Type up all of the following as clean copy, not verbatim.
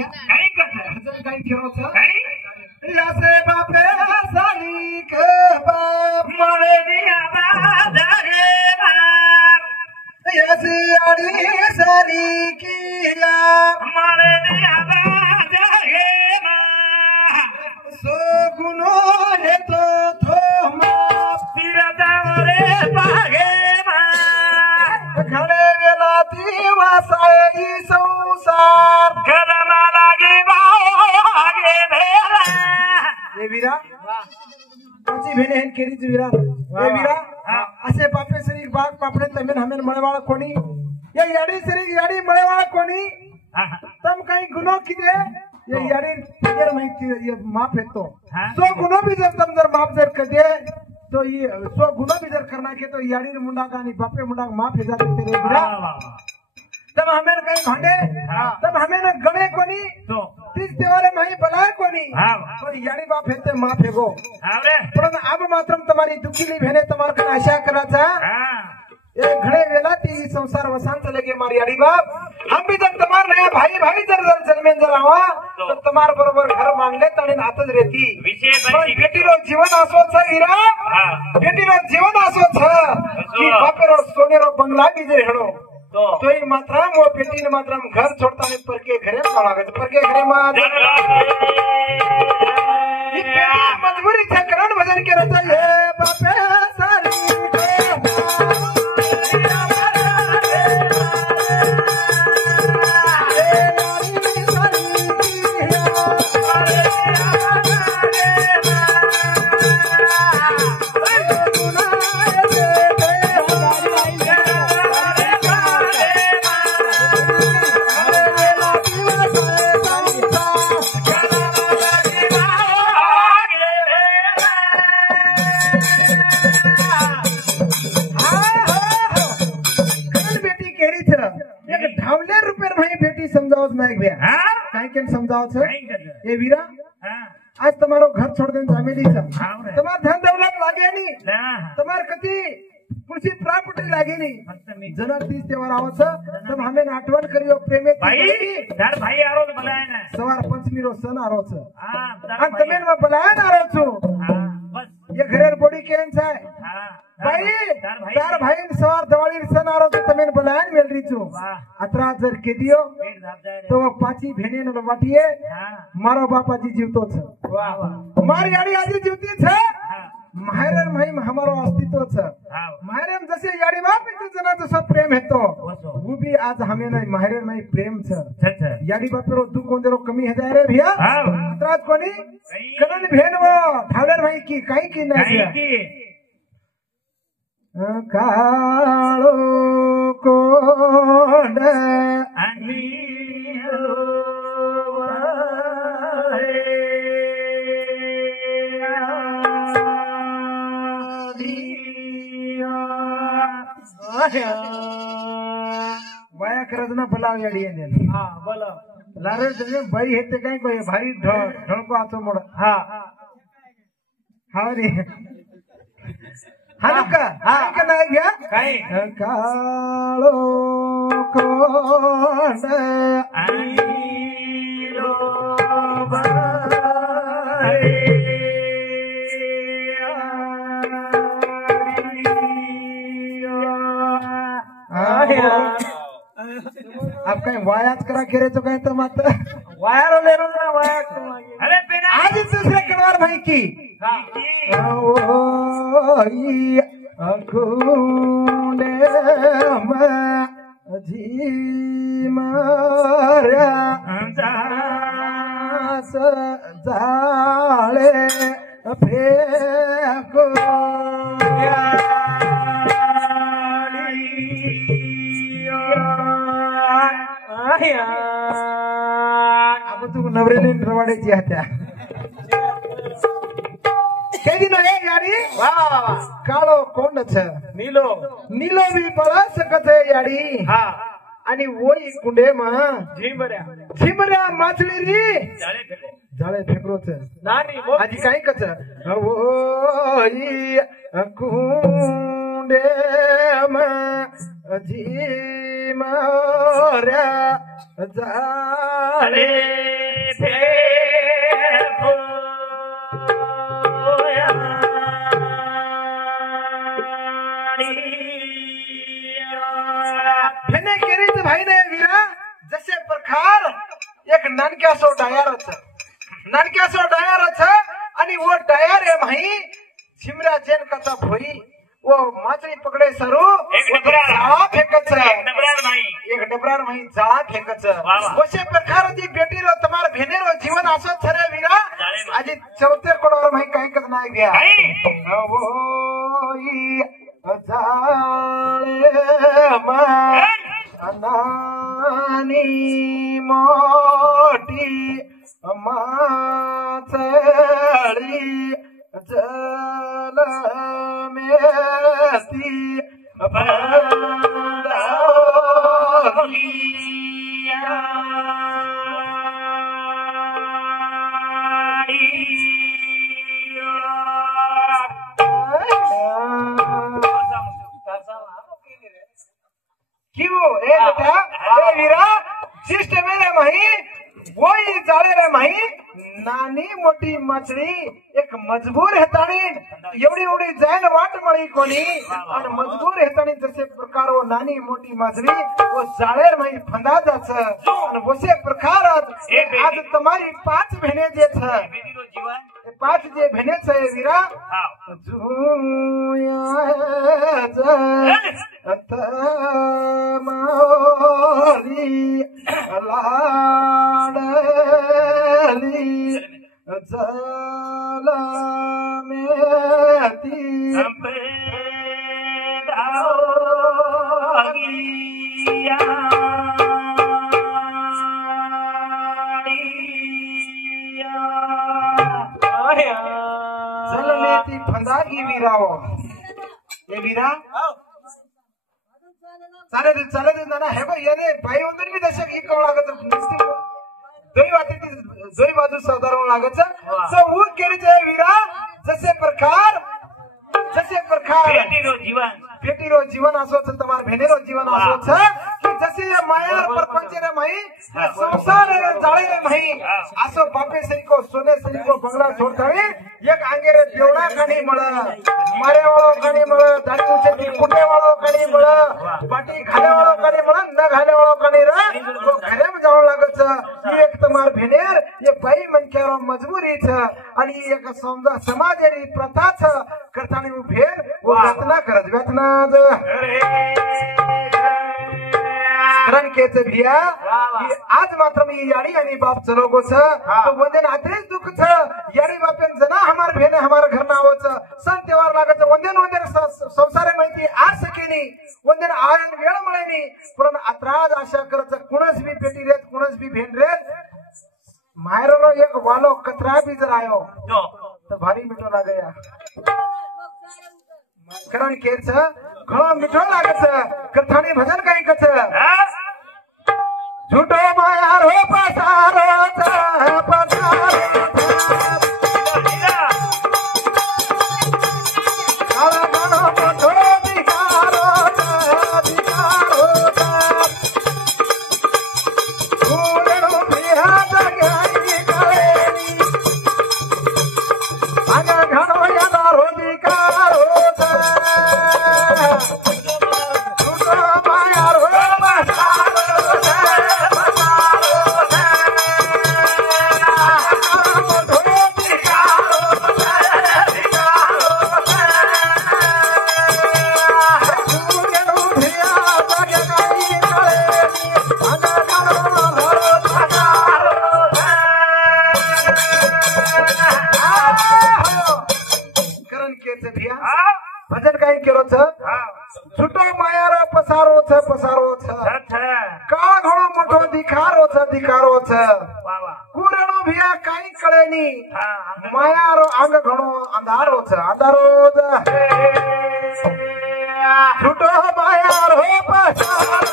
काही करत काही खेळत काही यासे बापे साली के बाप मळे दिया बाजारे बाप यासी आड़ी सारी किया मळे दिया बाजारे बाप सो गुनो है तो माप फिरता रे पागे बाप घडे वेला दिवसाई संसार कदमा लागे बागे भेला ये वीरा तुझी भेने हेन केरीच वीरा ये वीरा असे बापे सरी बाग पापडे तमेन हमेन मळेवाळा कोणी या याडी सरी याडी मळेवाळा कोणी तम काही गुनो किदे ये याडी फिगर माहिती ये माफ हेतो सो गुनो भी जर तम जर माफ जर कदे तो ये सो गुनो भी जर करना के तो याडी मुंडा का आणि बापे मुंडा माफ हे जाते तेरे वीरा तब हमें काही भांडे तब हमें गणे कोणी तो तीस देवारे माही बनाए कोणी तो याडी बाप हेते माफ हेगो पण अब मात्र तुम्हारी दुखीली भेने तुम्हारे कन आशा कराचा ये घणे वेला ती संसार वसान चले के मारी याडी बाप हम भी जब तुम्हार नया भाई भाई जर जन्मेन जर आवा तो तुम्हार बरोबर घर मांगले तणी नातच रेती विषय बेटीरो जीवन आसो छ वीरा बेटीरो जीवन आसो छ की बापेरो सोनेरो बंगला भी जे हेडो तो ही मात्रा वो बेटी ने मात्रा घर छोड़ता है पर के घरे में आवे पर के घरे में मजबूरी से करण भजन के रहता है बापे सारी ये वीरा आज तुम्हारो घर छोड़ देने फैमिली से तुम्हार धन दौलत लागे नहीं तुम्हार कति कुछ प्रॉपर्टी लागे नहीं जना 30 त्योहार आवत तब हमें आठवण करियो प्रेमे भाई धर भाई आरो तो बुलाया ना सवार पंचमी रो सन आरो छ हां तमेन में बुलाया ना आरो छु बस ये घरेर बॉडी केन छे भाई तार भाई सवार दवाळी सन आरो तो तमेन बुलाया मेल री छु अतरा जर के दियो तो वो पाची भेने न वाटिए मारो बापाजी जीवतो छ वाह मारी याडी आजी जीवती छ माहेर माही हमारो अस्तित्व छ माहेर जसे याडी बाप इथे जना जसा प्रेम हेतो वो भी आज हमें नहीं माहेर माही प्रेम छ याडी बापेरो दुख कोंदेरो कमी हे जाय रे भैया अतरा कोनी कनन भेन वो ठावेर माही की काई की नहीं काळो कोंड वाया करत ना भला याडी हां बोला लारे जने बाई हेते काय कोई भारी ढळको आतो मोड हां हां रे हां का हां का नाही घ्या काय काळो कोंड आईलो बाई आप कहीं वायात करा के रे तो कहीं तो मत वायर ले रो ना वाया अरे बिना आज दूसरे कड़वार भाई की ओ ई अकुंडे में जी मारा जाले फेको अब तू नवरेने रवाड्याची हात्या केदी न हे याडी वाह काळो कोंड छ नीलो नीलो भी पळा सकत है याडी हां आणि ओई कुंडे मा झिमऱ्या माछली री जाळे फेकरो छ नानी आजी काय कच ओई कुंडे मा जी मऱ्या झाले भेने केरीच भाई ने वीरा जसे प्रकार एक नानक्यासो डायर आणि वो डायर है भाई शिमरा जेन कथा भोई वो माचरी पकड़े सरू एक डबरार फेकच नाही एक डबरार भाई जाळा फेकच वसे प्रकार जी बेटी रो तुम्हार भेने रो जीवन असो छरे वीरा आजी चौथे कोडवर भाई काही कच नाही गया ओई जाळे नानी मोटी माचळी जल मेती क्यों ए बेटा ए वीरा शिष्ट मेरे माही वही जाळे रे माही नानी मोठी माचळी एक मजबूर हेताणी एवढी एवढी जायला वाट मळी कोणी आणि मजबूर हेताणी जसे प्रकार वो नानी मोठी माचळी वो जाळे रे माही फंदा जाच आणि वसे प्रकार आज तुम्हारी 5 बहने जे छ जीवन 5 जे बहने छ वीरा मारी लाडली जल मेती जल मेती फंदागी वीराओ ये वीरा चालेल ना हे बघ याने बाई वंदन मी दशक एक लागत दोई बाजू साधारण लागत सो वो केरीचे वीरा जसे प्रकार बेटी रो जीवन असो छ तमार भेने रो जीवन असो छ जसे माया प्रपंच रे माई संसार रे जाळे रे माई असो बापे सरी को सोने सरी को बंगला छोड़ताळी एक आंगे रे देवडा कणी मळ मारे वाळो कणी मळ दाटी उचेती कुटे वाळो कणी मळ बाटी घाले वाळो कणी मळ न घाले वाळो कणी रे तो घरे में जाव लागत छ एक तमार भेनेर ये बाई मनक्यारो मजबूरी छ आणि एक समाजेरी प्रथा छ करतानी भेर वो रत्ना करज व्यतना कारण केच भिया आज मात्र मी याडी आणि बाप चलोगो छ तो वंदन आतेच दुख छ याडी बापेन जना हमार भेने हमार घर ना आवच सण त्योहार लागत वंदन संसारे माहिती आज सकेनी वंदन आयन वेळ मळेनी पण अत्राज आशा करत कुणच भी पेटी रेत कुणच भी भेन रेत मायरो एक वालो कतरा भी जर आयो तो भारी मिठो ना गया कारण केच घणो मिठो लागत कथानी भजन काही कच झूठो माया रो पसारो भजन काही केलो छ छुटो मायारो पसारो छ का घणो मोठो दिखारो छ कुरणो भिया काही कळेनी मायारो अंग घणो अंधारो छ छुटो मायारो पसारो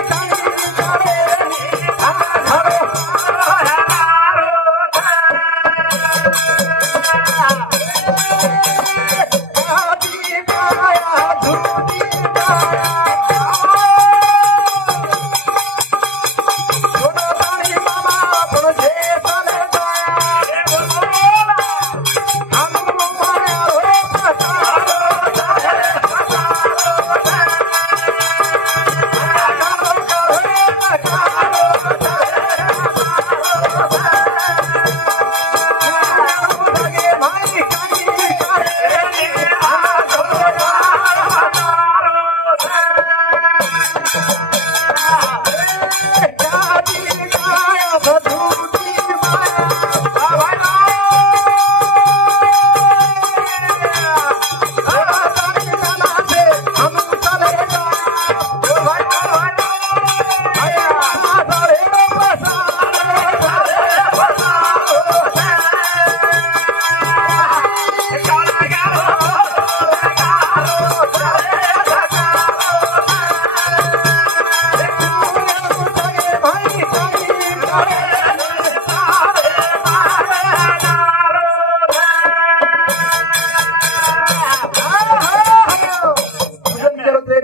Thank you.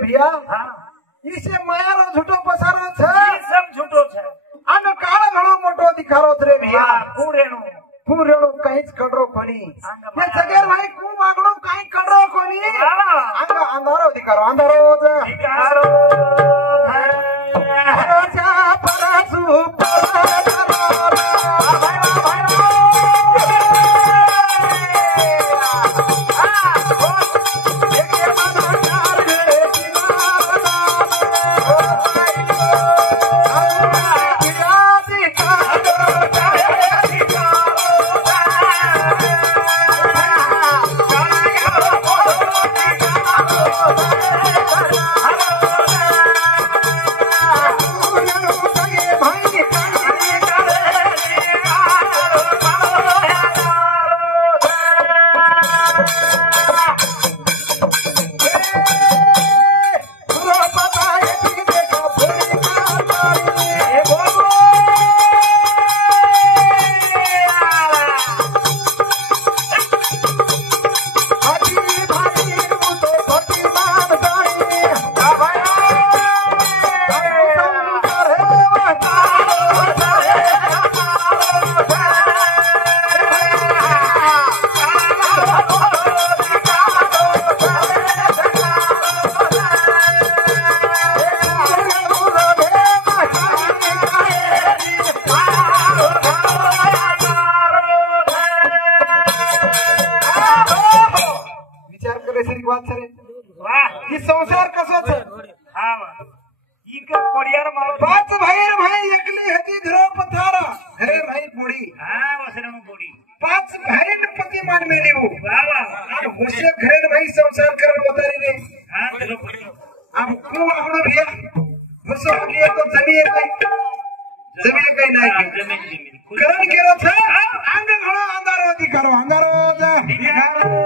भैया इसे मायारो झूठो पसारो छ सब झूठो छे आनो काळो घणो मोटो दिखारो रे भैया कुरेणो काहीच कडरो कोणी हे जगेर भाई कु मागणो काही कडरो कोणी अंग अंधारो दिखारो अंधारो भरोसा परसु संसार कसो छ पाच भाई एकली हती धरो पथारा घरे भाई बोडी पाच भाई पती मान मेली वो होशे घरे भाई संसार करन बतारी रे अब को आपणो भैया होसो के तो जमीन कई नहीं करन केरो छ अंग घणो अंधारो दिखारो अंधारो जा